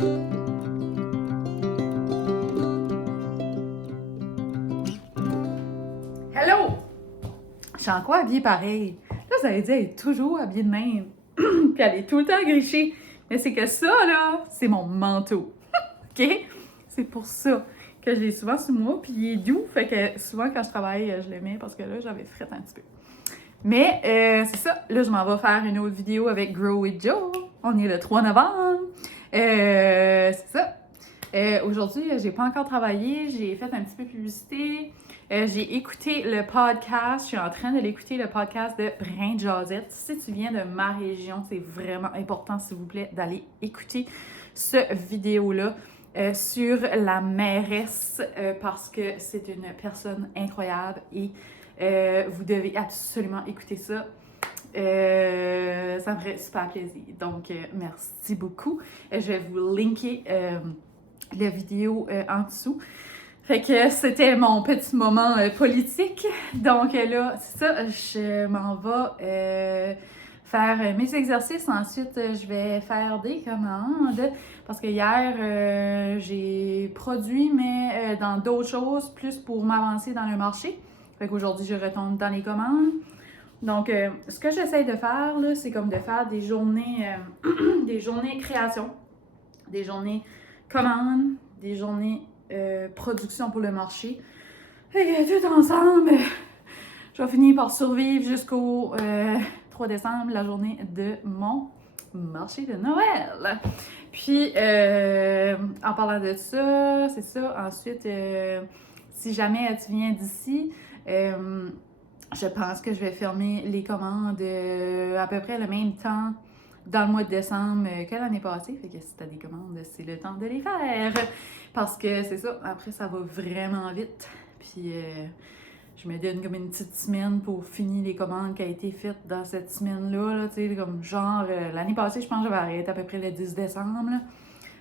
Hello! Je suis en quoi habillée pareil? Là, ça veut dire elle est toujours habillée de même. Puis elle est tout le temps grichée. Mais c'est que ça, là, c'est mon manteau. OK? C'est pour ça que je l'ai souvent sur moi. Puis il est doux. Fait que souvent, quand je travaille, je le mets parce que là, j'avais fret un petit peu. Mais c'est ça. Là, je m'en vais faire une autre vidéo avec Grow with Joe. On est le 3 novembre. C'est ça. Aujourd'hui, j'ai pas encore travaillé. J'ai fait un petit peu de publicité. J'ai écouté le podcast. Je suis en train de l'écouter, le podcast de Brin de Jazette. Si tu viens de ma région, c'est vraiment important, s'il vous plaît, d'aller écouter cette vidéo-là sur la mairesse parce que c'est une personne incroyable et vous devez absolument écouter ça. Ça me ferait super plaisir. Donc, merci beaucoup. Je vais vous linker la vidéo en dessous. Fait que c'était mon petit moment politique. Donc là, c'est ça, je m'en vais faire mes exercices. Ensuite, je vais faire des commandes. Parce que hier, j'ai produit, mais dans d'autres choses, plus pour m'avancer dans le marché. Fait qu'aujourd'hui, je retourne dans les commandes. Donc, ce que j'essaie de faire, là, c'est comme de faire des journées création, des journées commandes, des journées production pour le marché. Et tout ensemble, je vais finir par survivre jusqu'au 3 décembre, la journée de mon marché de Noël. Puis, en parlant de ça, c'est ça. Ensuite, si jamais tu viens d'ici, je pense que je vais fermer les commandes à peu près le même temps dans le mois de décembre que l'année passée. Fait que si tu as des commandes, c'est le temps de les faire. Parce que c'est ça, après ça va vraiment vite. Puis je me donne comme une petite semaine pour finir les commandes qui ont été faites dans cette semaine-là. Là, tu sais, comme genre, l'année passée, je pense que j'avais arrêté à peu près le 10 décembre. Là.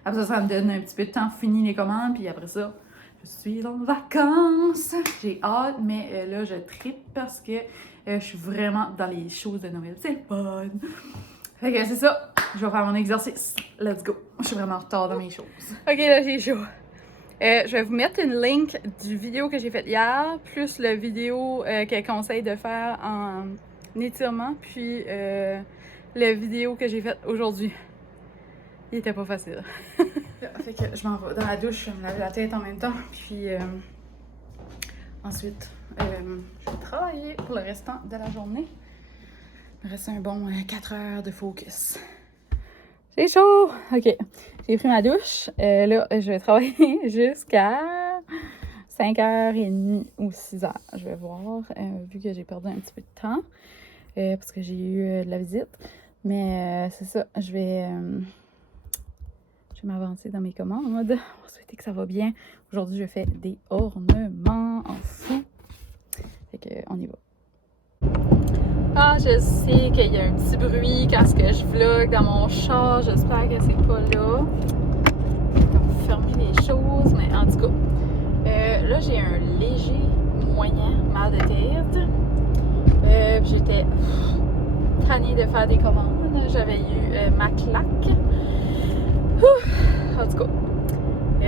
Après ça, ça me donne un petit peu de temps pour finir les commandes. Puis après ça, je suis en vacances. J'ai hâte, mais là, je trippe parce que je suis vraiment dans les choses de Noël. C'est fun! Fait que c'est ça, je vais faire mon exercice. Let's go! Je suis vraiment en retard dans mes choses. Ok, là, j'ai chaud. Je vais vous mettre une link du vidéo que j'ai faite hier, plus la vidéo qu'elle conseille de faire en étirement, puis la vidéo que j'ai faite aujourd'hui. Il était pas facile. Fait que je m'en vais dans la douche, je me lave la tête en même temps, puis ensuite, je vais travailler pour le restant de la journée. Il me reste un bon 4 heures de focus. C'est chaud! OK. J'ai pris ma douche. Là, je vais travailler jusqu'à 5h30 ou 6h. Je vais voir, vu que j'ai perdu un petit peu de temps, parce que j'ai eu de la visite. Mais c'est ça, je vais m'avancer dans mes commandes. On va souhaiter que ça va bien. Aujourd'hui, je fais des ornements en fou. Fait que, on y va. Ah, je sais qu'il y a un petit bruit quand je vlog dans mon char. J'espère que c'est pas là. Je vais fermer les choses, mais en tout cas, là, j'ai un léger, moyen mal de tête. J'étais tannée de faire des commandes. J'avais eu ma claque. En tout cas, tu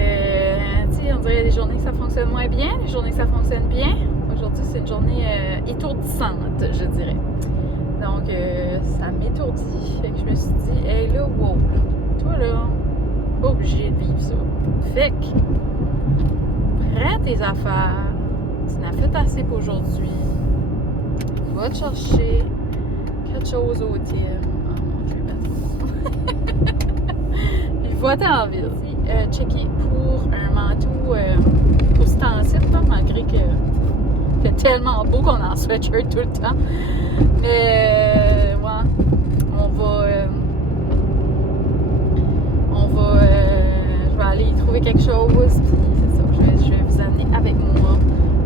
sais, on dirait des journées que ça fonctionne moins bien, des journées que ça fonctionne bien. Aujourd'hui, c'est une journée étourdissante, je dirais. Donc, ça m'étourdit. Fait que je me suis dit, hey là, wow, toi là, pas obligé de vivre ça. Fait que, prends tes affaires, tu n'as fait assez pour aujourd'hui. Va te chercher quelque chose au tir. Oh mon Dieu, ben puis va-t'en en ville. Checker pour un manteau pour ce temps-ci, malgré que c'est tellement beau qu'on est en sweatshirt tout le temps. Mais ouais, je vais aller y trouver quelque chose, puis c'est ça, je vais vous amener avec moi.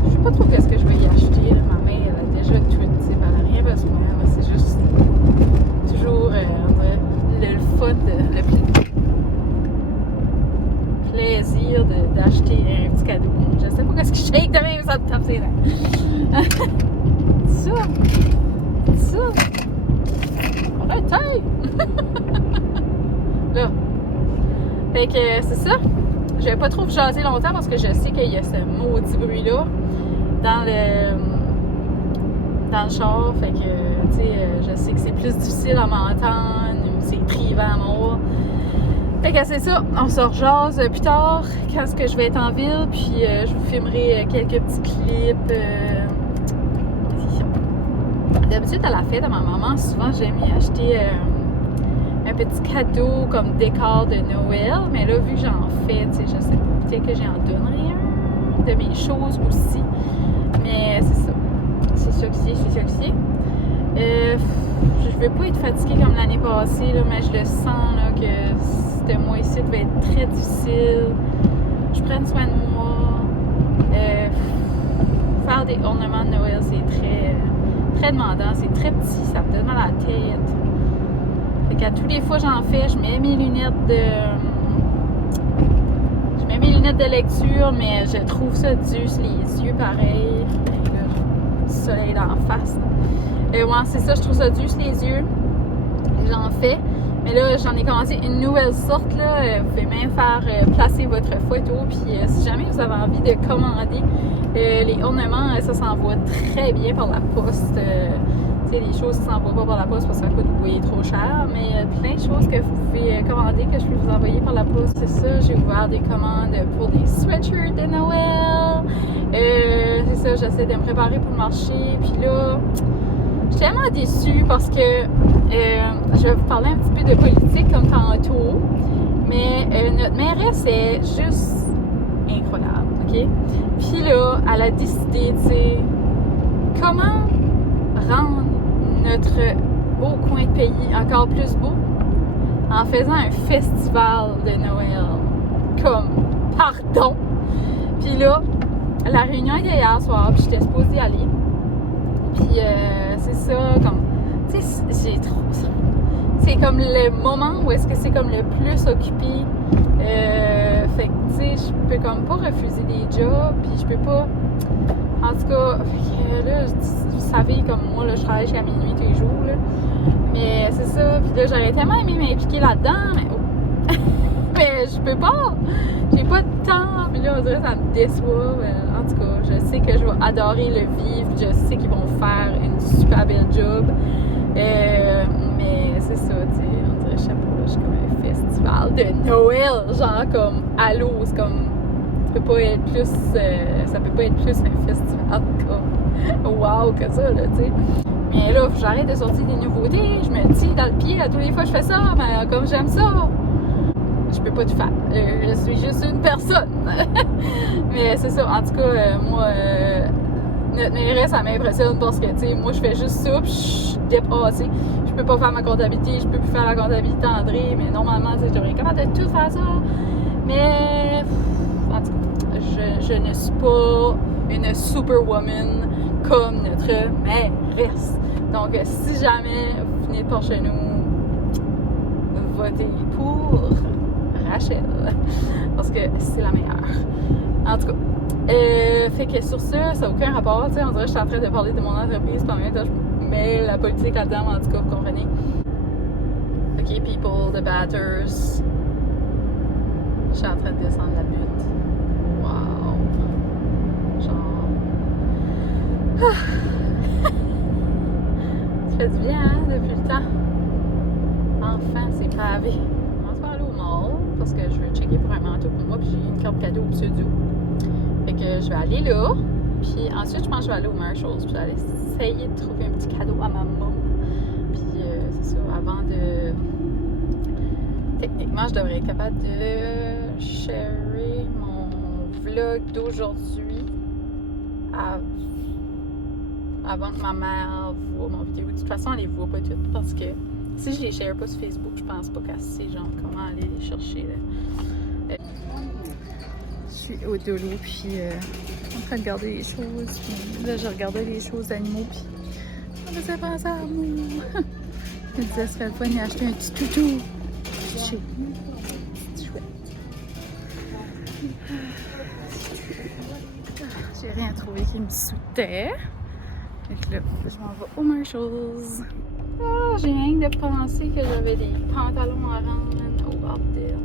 Je sais pas trop qu'est-ce que je vais y acheter, là. Ma mère, elle a déjà tout, elle n'a rien besoin, là. C'est juste toujours le fun, le plaisir d'acheter un petit cadeau. Je sais pas qu'est-ce que je shake de même, ça me tape ses dents. Ça. Arrêtez! Là. Fait que c'est ça. Je vais pas trop vous jaser longtemps parce que je sais qu'il y a ce maudit bruit-là dans le char. Fait que, tu sais, je sais que c'est plus difficile à m'entendre, c'est privant à mort. Fait que c'est ça, on se rejase plus tard quand est-ce que je vais être en ville, puis je vous filmerai quelques petits clips. D'habitude, à la fête à ma maman, souvent j'aime y acheter un petit cadeau comme décor de Noël, mais là, vu que j'en fais, tu sais, je sais pas, peut-être que j'en donnerai un de mes choses aussi, mais c'est ça. C'est ça que c'est. Je veux pas être fatiguée comme l'année passée, là, mais je le sens là, que ce mois-ci va être très difficile. Je prends soin de moi. Faire des ornements de Noël, c'est très demandant. C'est très petit, ça me donne mal à la tête. Fait qu'à tous les fois j'en fais, je mets mes lunettes de lecture, mais je trouve ça dur sur les yeux pareil. Le soleil d'en face. Ouais, c'est ça, je trouve ça dur sur les yeux. J'en fais. Mais là, j'en ai commencé une nouvelle sorte. Là. Vous pouvez même faire placer votre photo. Puis si jamais vous avez envie de commander les ornements, ça s'envoie très bien par la poste. Tu sais, les choses qui s'envoient pas par la poste parce que ça coûte trop cher. Mais plein de choses que vous pouvez commander, que je peux vous envoyer par la poste. C'est ça, j'ai ouvert des commandes pour des sweatshirts de Noël. C'est ça, j'essaie de me préparer pour le marché. Puis là, je suis tellement déçue parce que je vais vous parler un petit peu de politique comme tantôt, mais notre mairesse est juste incroyable, OK? Puis là, elle a décidé, tu sais, comment rendre notre beau coin de pays encore plus beau en faisant un festival de Noël. Comme, pardon! Puis là, la réunion était hier soir, puis j'étais supposée y aller. Puis c'est ça, comme, tu sais, j'ai trop ça. C'est comme le moment où est-ce que c'est comme le plus occupé. Fait que, tu sais, je peux comme pas refuser des jobs, puis je peux pas. En tout cas, là, vous savez, comme moi, là, je travaille jusqu'à minuit tous les jours, là. Mais c'est ça, puis là, j'aurais tellement aimé m'impliquer là-dedans, mais oh. Mais je peux pas. J'ai pas de temps, puis là, on dirait que ça me déçoit. En tout cas, je sais que je vais adorer le vivre, je sais qu'ils vont faire une super belle job. Mais c'est ça, tu sais, on dirait, je sais pas, je suis comme un festival de Noël, genre comme allô, c'est comme, ça peut pas être plus un festival comme wow que ça, là, tu sais. Mais là, faut que j'arrête de sortir des nouveautés, je me tire dans le pied à tous les fois que je fais ça, mais comme j'aime ça, je peux pas tout faire. Je suis juste une personne. Mais c'est ça, en tout cas, moi, notre mairesse, ça m'impressionne parce que, tu sais, moi, je fais juste ça, puis je suis dépassée. Je peux pas faire ma comptabilité, je peux plus faire la comptabilité André, mais normalement, tu sais, je devrais être capable de tout faire ça. Mais, en tout cas, je ne suis pas une superwoman comme notre mairesse. Donc, si jamais vous venez de par chez nous, votez pour Rachel, parce que c'est la meilleure. En tout cas, fait que sur ça n'a aucun rapport, tu sais, on dirait que je suis en train de parler de mon entreprise, puis en même temps, je mets la politique là-dedans, mais en tout cas, vous comprenez. OK, people, the batters. Je suis en train de descendre la butte. Wow. Genre... Ça fait du bien, hein, depuis le temps. Enfin, c'est pavé. On va aller au mall parce que je veux checker pour un manteau pour moi, puis j'ai une carte cadeau au pseudo. Fait que je vais aller là, puis ensuite je pense que je vais aller au Marshalls, puis je vais aller essayer de trouver un petit cadeau à ma maman. Puis c'est ça, avant de... Techniquement, je devrais être capable de sharer mon vlog d'aujourd'hui avant que ma mère voit mon vidéo. De toute façon, elle les voit pas toutes parce que si je les share pas sur Facebook, je pense pas qu'elle sait genre comment aller les chercher. Là. Je suis au dodo, puis en train de regarder les choses. Puis là, je regardais les choses d'animaux, puis ça me faisait penser à moi. Je me disais, ce serait le fun d'acheter un petit toutou. Chez nous. C'est chouette. J'ai rien trouvé qui me soutenait. Donc là, je m'en vais au Marshalls. Ah, j'ai rien de penser que j'avais des pantalons orange au bordel.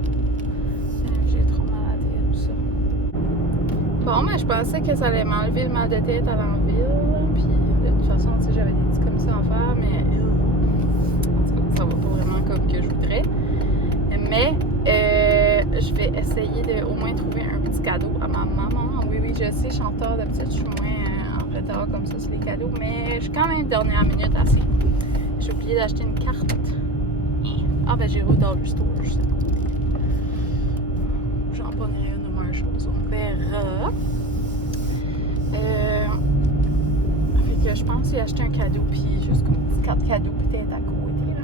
Bon, mais je pensais que ça allait m'enlever le mal de tête à l'envie. Puis de toute façon, tu sais, j'avais des petites commissions à faire, mais en tout cas, ça va pas vraiment comme que je voudrais. Mais je vais essayer de au moins trouver un petit cadeau à ma maman. Oui, oui, je sais, je suis en retard d'habitude, je suis moins en retard comme ça sur les cadeaux, mais je suis quand même dernière minute assez. J'ai oublié d'acheter une carte. Ah, ben j'ai dans le store juste à côté. J'en prendrai une de Marshalls, on verra. Fait que je pense que j'ai acheté un cadeau, puis juste comme une petite carte cadeau peut-être à côté, là.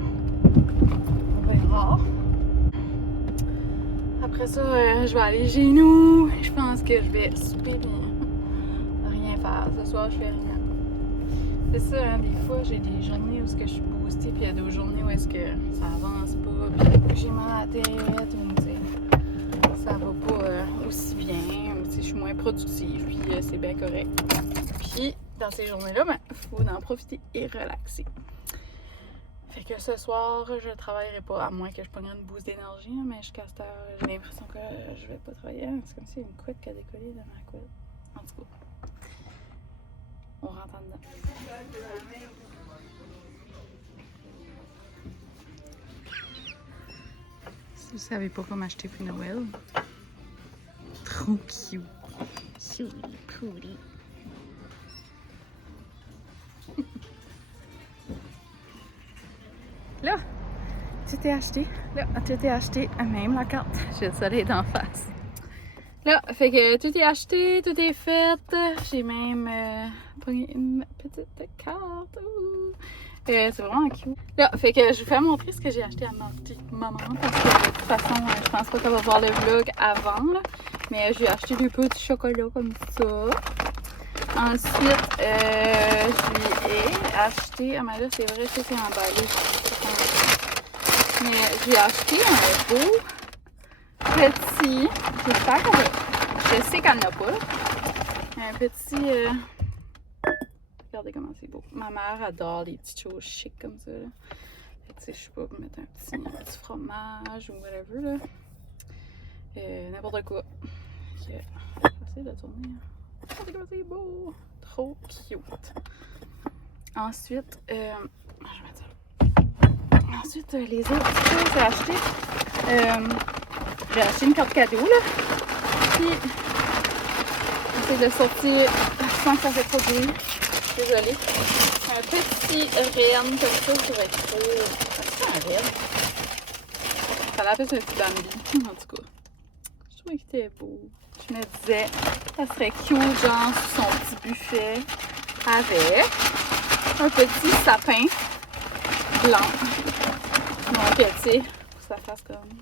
On verra. Après ça, je vais aller chez nous. Je pense que je vais souper et rien faire. Ce soir, je fais rien. C'est ça, hein, des fois, j'ai des journées où je suis boostée, puis il y a d'autres journées où est-ce que ça avance pas, puis j'ai mal à la tête, ou tu sais, ça va pas aussi bien, ou tu sais, je suis moins productive, puis c'est bien correct. Puis, dans ces journées-là, ben, faut en profiter et relaxer. Fait que ce soir, je travaillerai pas, à moins que je prenne une boost d'énergie, mais jusqu'à cette heure, j'ai l'impression que je vais pas travailler. C'est comme s'il y a une couette qui a décollé de ma couette. En tout cas, on rentre en dedans. Si vous savez pas comment acheter pour Noël, trop cute. Cute, coolie. Là, tout est acheté. Là, tout est acheté. Même la carte. J'ai le soleil d'en face. Là, fait que tout est acheté, tout est fait. J'ai même pris une petite carte. C'est vraiment cute. Là, fait que je vous fais montrer ce que j'ai acheté à ma petite maman. Parce que de toute façon, je pense pas qu'elle va voir le vlog avant. Là. Mais j'ai acheté des petits chocolats comme ça. Ensuite, je lui ai acheté. Ah, mais là, c'est vrai que c'est emballé. Mais j'ai acheté un beau petit. J'espère qu'elle va. Je sais qu'elle n'a pas. Un petit. Regardez comment c'est beau. Ma mère adore les petites choses chic comme ça. Là. Fait que, je sais pas, mettre un petit fromage ou whatever. Là. N'importe quoi. Je vais essayer de tourner. Regardez comment c'est beau. Trop cute. Ensuite, je vais mettre ça. Ensuite, les autres petites choses que j'ai achetées. J'ai acheté une carte cadeau, là. Puis, j'essaie de sortir sans que ça fait trop de bruit. Désolée. Un petit renne comme ça, ça va être trop. C'est un renne. Ça l'appelle un petit Bambi, en tout cas. Je trouvais qu'il était beau. Je me disais, ça serait cute, genre, sous son petit buffet, avec un petit sapin blanc. Donc, tu sais, pour que ça fasse comme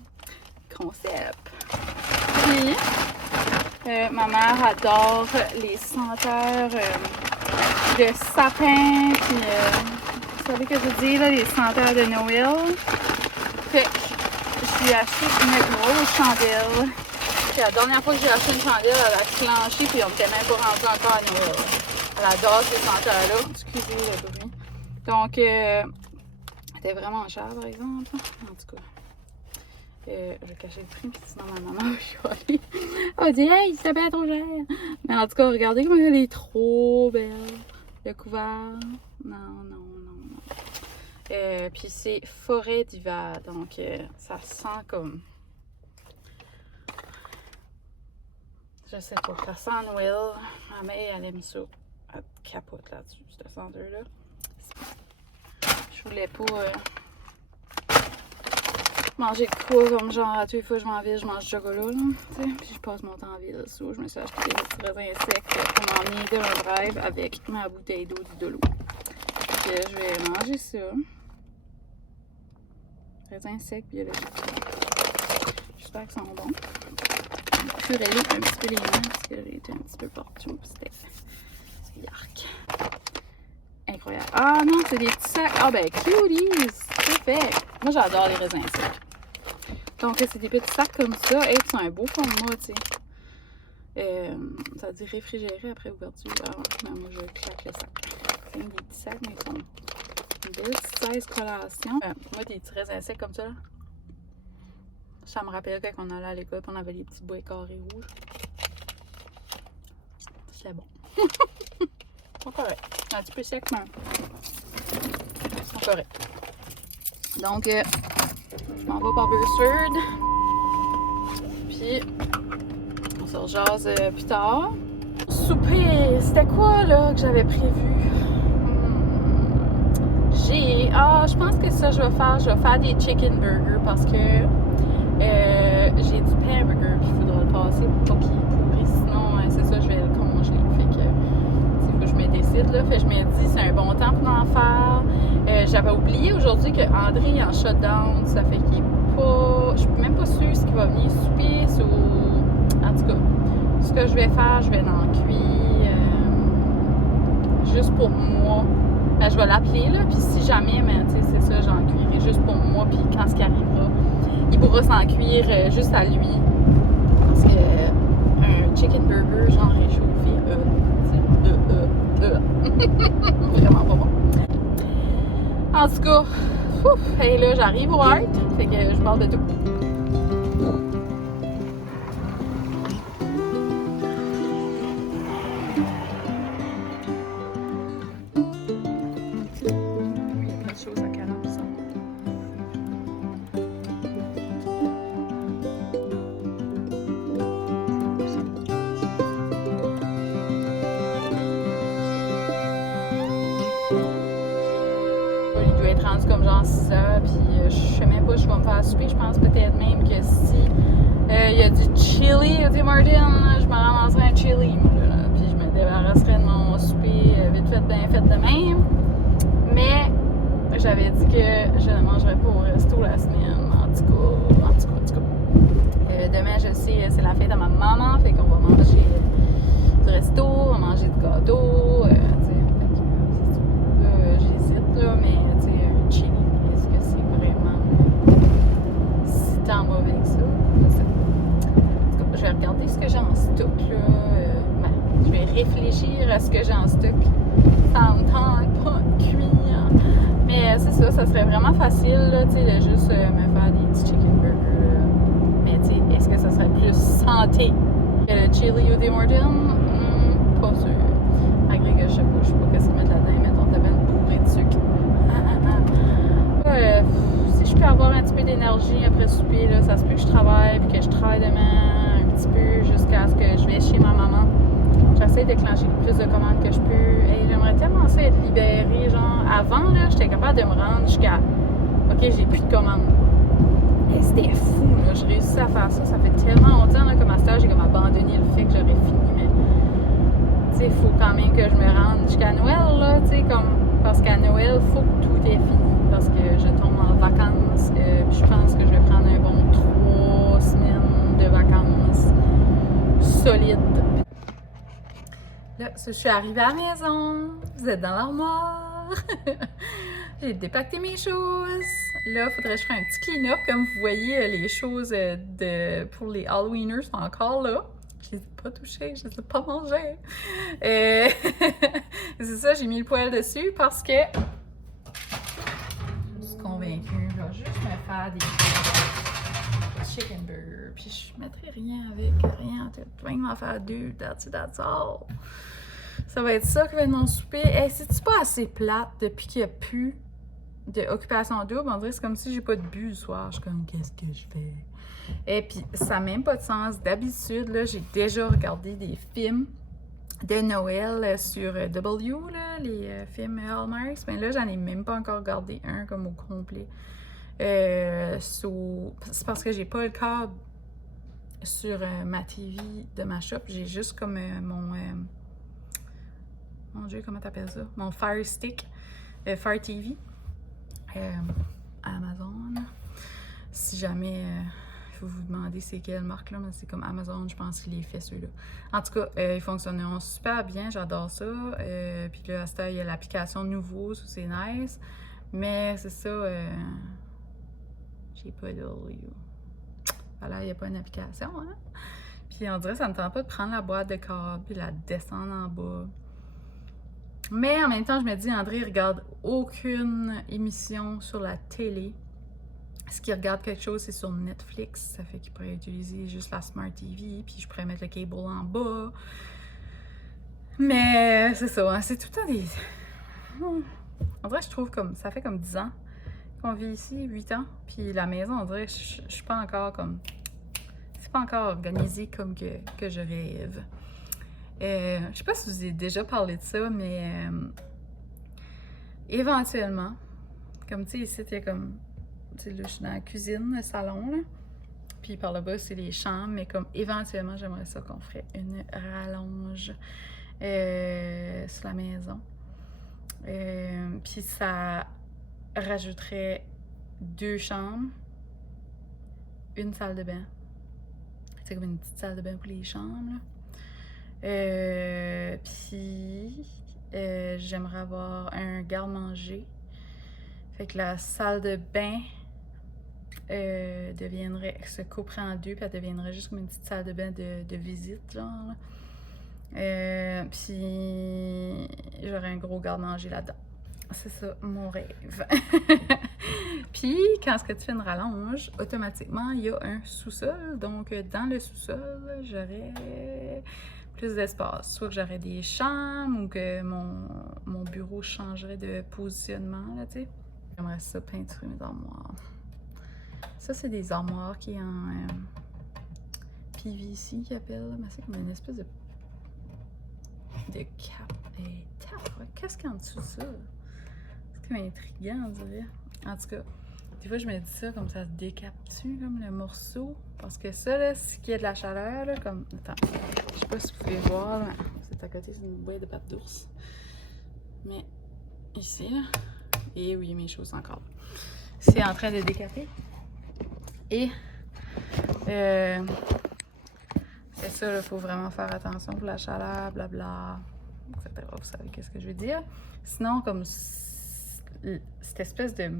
concept. Puis, ma mère adore les senteurs de sapin, puis vous savez que je dis, là, les senteurs de Noël. Fait que je lui ai acheté une grosse chandelle. Puis la dernière fois que j'ai acheté une chandelle, elle a clenché, puis on n'était même pas rendu encore à Noël. Elle adore ces senteurs-là. Excusez le bruit. Donc, elle était vraiment chère, par exemple. En tout cas. Je vais cacher le prix, puis sinon ma maman va chialer. Elle va dire, hey, c'est bien trop cher. Mais en tout cas, regardez comment elle est trop belle. Le couvert. Non. Puis c'est forêt d'hiver. Donc, ça sent comme. Je sais pas. Ça sent Noël. Ma mère, elle aime ça. Elle capote là-dessus, cette senteur-là. Je voulais pas. Manger de quoi comme genre à toutes les fois que je m'en ville, je mange du chocolat, là, t'sais. Puis je passe mon temps en ville, ça. Je me suis acheté des petits raisins secs pour m'emmener de un drive avec ma bouteille d'eau du Dolo. Puis je vais manger ça. Raisins secs biologiques. J'espère qu'ils sont bons. Purée un petit peu les mains parce que j'ai été un petit peu partout. C'était yark. Incroyable. Ah non, c'est des petits sacs. Ah ben, cuties! C'est fait. Moi, j'adore les raisins secs. Donc, c'est des petits sacs comme ça. Hey, c'est un beau format, tu sais. Ça dit réfrigéré après ouverture. Alors, moi, je claque le sac. C'est des petits sacs, mais ils sont une belle 16 collations. Moi, des petits raisins secs comme ça, là. Ça me rappelle quand on allait à l'école et on avait les petits bois carrés rouges. C'était bon. Ils sont corrects. Un petit peu sec, mais ils sont corrects. Donc, je m'en vais par Burford. Puis, on se rejase plus tard. Souper, c'était quoi là que j'avais prévu? Je pense que ça je vais faire des chicken burgers parce que j'ai du pain burger puis il faudra le passer pour pas qu'il pourrit, sinon c'est ça, je vais le congeler. Fait que il faut que je me décide là. Fait que je me dis c'est un bon temps pour en faire. J'avais oublié aujourd'hui que André est en shutdown, ça fait qu'il est pas. Je suis même pas sûre ce qu'il va venir souper ou. En tout cas, ce que je vais faire, je vais en cuire juste pour moi. Ben, je vais l'appeler, là, puis si jamais, mais tu sais, c'est ça, j'en cuirai juste pour moi, puis quand ce qui arrivera, il pourra s'en cuire juste à lui. Parce que un chicken burger, genre réchauffé, vraiment pas bon. En tout cas, et là, j'arrive au Heart, fait que je parle de tout. Rendu comme genre 6 heures, puis je sais même pas, je vais me faire souper. Je pense peut-être même que si il y a du chili au Tim Hortons, je me ramasserais un chili, puis je me débarrasserais de mon souper vite fait, bien fait de même. Mais j'avais dit que je ne mangerais pas au resto la semaine, en tout cas. Demain, je sais, c'est la fête de ma maman, fait qu'on va manger du resto, on va manger du gâteau, j'hésite là, mais chili, est-ce que c'est vraiment si tant mauvais que ça? En tout cas, je vais regarder ce que j'ai en stock là. Je vais réfléchir à ce que j'ai en stock. Ça me tente pas de cuire. Mais c'est ça, ça serait vraiment facile là, de juste me faire des petits chicken burgers. Mais est-ce que ça serait plus santé que le chili au Tim Hortons? Pas sûr. Malgré que je sais pas ce qu'ils mettent là-dedans, mettons, t'as bien bourré de sucre. Si je peux avoir un petit peu d'énergie après souper, là, ça se peut que je travaille puis que je travaille demain un petit peu jusqu'à ce que je vais chez ma maman. J'essaie de déclencher le plus de commandes que je peux. Et j'aimerais tellement ça être libérée. Genre, avant, là, j'étais capable de me rendre jusqu'à OK, j'ai plus de commandes. Et c'était fou, là. Je réussis à faire ça. Ça fait tellement longtemps là, que ma stage, j'ai comme abandonné le fait que j'aurais fini. Mais, tu sais, il faut quand même que je me rende jusqu'à Noël, là, tu sais, comme. Parce qu'à Noël, il faut que tout est fini. Parce que je tombe en vacances. Puis je pense que je vais prendre un bon 3 semaines de vacances solides. Là, je suis arrivée à la maison. Vous êtes dans l'armoire. J'ai dépaqueté mes choses. Là, il faudrait que je fasse un petit clean-up. Comme vous voyez, les choses pour les Halloweeners sont encore là. Je les ai pas touchées, je les ai pas mangées. C'est ça, j'ai mis le poêle dessus parce que je suis convaincue. Je vais juste me faire des chicken burgers. Puis je mettrai rien avec, rien en tête. Je vais m'en faire 2, that's all. Ça va être ça qui va être mon souper. Hey, c'est-tu pas assez plate depuis qu'il n'y a plus d'occupation double? On dirait que c'est comme si j'ai pas de but le soir. Je suis comme, qu'est-ce que je fais? Et puis, ça n'a même pas de sens. D'habitude, là, j'ai déjà regardé des films de Noël sur W, là, les films Hallmark. Mais là, j'en ai même pas encore regardé un comme au complet. C'est parce que j'ai pas le câble sur ma TV de ma shop. J'ai juste comme mon Dieu, comment t'appelles ça? Mon Fire Stick, Fire TV, Amazon. Si jamais vous vous demandez c'est quelle marque là, mais c'est comme Amazon, je pense qu'il les fait ceux-là. En tout cas, ils fonctionnent super bien, j'adore ça. Puis là, à ce temps, il y a l'application Nouveau, ça c'est nice. Mais c'est ça, j'ai pas de voilà, il n'y a pas une application, hein? Puis on dirait que ça me tente pas de prendre la boîte de câble puis la descendre en bas. Mais en même temps, je me dis, André regarde aucune émission sur la télé. Ce qu'il regarde quelque chose, c'est sur Netflix. Ça fait qu'il pourrait utiliser juste la Smart TV, puis je pourrais mettre le câble en bas. Mais c'est ça, hein, c'est tout le temps des... On dirait que je trouve comme... Ça fait comme 10 ans qu'on vit ici, 8 ans. Puis la maison, on dirait que je suis pas encore comme... C'est pas encore organisé comme que je rêve. Je sais pas si je vous ai déjà parlé de ça, mais... éventuellement, comme tu sais, ici, t'es comme... Tu sais, là, je suis dans la cuisine, le salon, là. Puis par là-bas, c'est les chambres, mais comme éventuellement, j'aimerais ça qu'on ferait une rallonge sur la maison. Puis ça rajouterait 2 chambres, une salle de bain. C'est comme une petite salle de bain pour les chambres, là. Puis j'aimerais avoir un garde-manger. Fait que la salle de bain se couperait en 2, puis elle deviendrait juste comme une petite salle de bain de visite, genre. Puis j'aurais un gros garde-manger là-dedans. C'est ça, mon rêve. Puis quand tu fais une rallonge, automatiquement, il y a un sous-sol. Donc, dans le sous-sol, j'aurais plus d'espace. Soit que j'aurais des chambres ou que mon bureau changerait de positionnement, là, tu sais. J'aimerais ça peinturer mes armoires. Ça, c'est des armoires qui est en PVC qu'ils appellent, mais c'est comme une espèce de cap. Hey, qu'est-ce qu'il y a en dessous de ça? C'est comme intriguant, on dirait. En tout cas, des fois, je me dis ça comme ça se décapte-tu, comme le morceau. Parce que ça, là, ce qui est de la chaleur, là, comme... Attends, je sais pas si vous pouvez voir, là. C'est à côté, c'est une boîte de pâte d'ours. Mais ici, là... Et oui, mes choses encore. C'est en train de décaper. Et... c'est ça, il faut vraiment faire attention pour la chaleur, blabla, etc. Vous savez qu'est-ce que je veux dire. Sinon, comme cette espèce de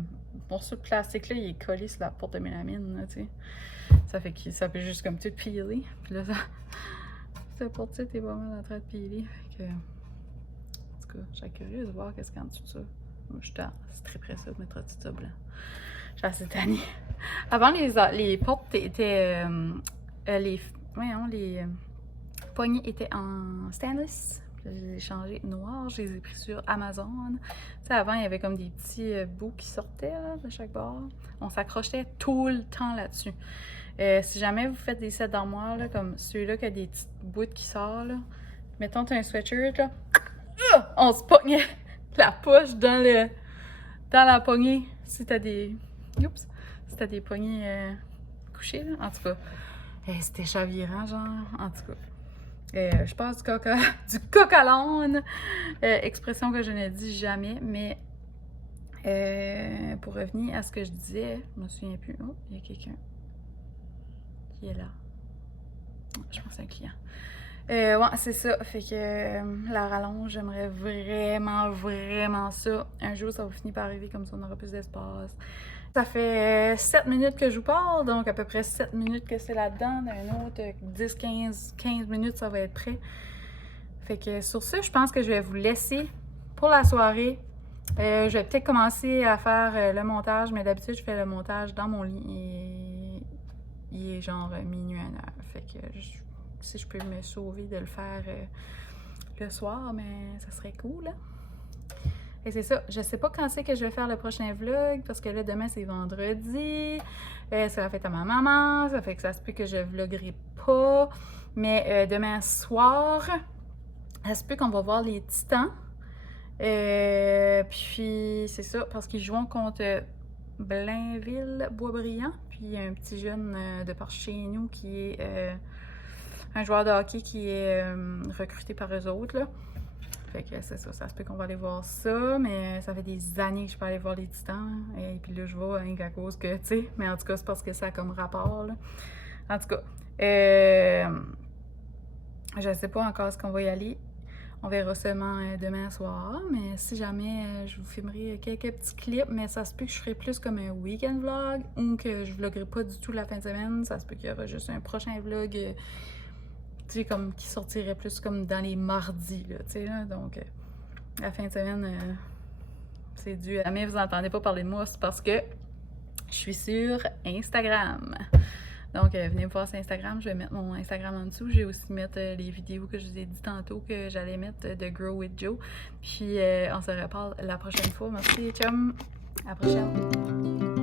morceau de plastique-là, il est collé sur la porte de mélamine, là, tu sais. Ça fait que ça peut juste comme tout piler. Puis là, cette porte-là est pas mal en train de piler. Fait que, en tout cas, je suis curieuse de voir qu'est-ce qu'il y a en dessous de ça. Moi, je suis très pressée de mettre tout ça blanc. Je suis assez tannée. Avant, les portes étaient... les poignées étaient en stainless. Je les ai changées noires. Je les ai pris sur Amazon. Tu sais, avant, il y avait comme des petits bouts qui sortaient là, de chaque bord. On s'accrochait tout le temps là-dessus. Si jamais vous faites des sets d'armoire, comme celui-là qui a des petites bouts qui sortent, là, mettons, tu as un sweatshirt, là, on se pognait la poche dans la poignée. Si t'as des... Oups! Si t'as des poignées couchées, là. En tout cas, c'était chavirant, genre. En tout cas. Je passe du coq à l'âne. Expression que je ne dis jamais, mais pour revenir à ce que je disais, je me souviens plus. Oh, il y a quelqu'un qui est là. Je pense que c'est un client. Ouais, c'est ça. Fait que la rallonge, j'aimerais vraiment, vraiment ça. Un jour, ça va finir par arriver, comme ça, on aura plus d'espace. Ça fait 7 minutes que je vous parle, donc à peu près 7 minutes que c'est là-dedans. D'un autre 10, 15 minutes, ça va être prêt. Fait que sur ça, je pense que je vais vous laisser pour la soirée. Je vais peut-être commencer à faire le montage, mais d'habitude, je fais le montage dans mon lit et il est genre minuit, 1h. Fait que si je peux me sauver de le faire le soir, mais ça serait cool, hein? Et c'est ça, je sais pas quand c'est que je vais faire le prochain vlog, parce que là, demain, c'est vendredi. C'est la fête à ma maman, ça fait que ça se peut que je vloguerai pas. Mais demain soir, ça se peut qu'on va voir les Titans. Puis c'est ça, parce qu'ils jouent contre Blainville-Boisbriand. Puis il y a un petit jeune de par chez nous qui est un joueur de hockey qui est recruté par eux autres, là. Fait que c'est ça, ça se peut qu'on va aller voir ça, mais ça fait des années que je peux aller voir les Titans. Et puis là, je vais rien qu'à cause que, tu sais, mais en tout cas, c'est parce que ça a comme rapport, là. En tout cas, je sais pas encore ce qu'on va y aller. On verra seulement demain soir, mais si jamais je vous filmerai quelques petits clips, mais ça se peut que je ferai plus comme un week-end vlog ou que je vloggerai pas du tout la fin de semaine. Ça se peut qu'il y aura juste un prochain vlog, tu sais, comme qui sortirait plus comme dans les mardis, là, tu sais, là. Donc, la fin de semaine, c'est dû. Mais vous n'entendez pas parler de moi, c'est parce que je suis sur Instagram. Donc, venez me voir sur Instagram. Je vais mettre mon Instagram en dessous. Je vais aussi mettre les vidéos que je vous ai dit tantôt que j'allais mettre de Grow with Joe. Puis, on se reparle la prochaine fois. Merci, chum. À la prochaine.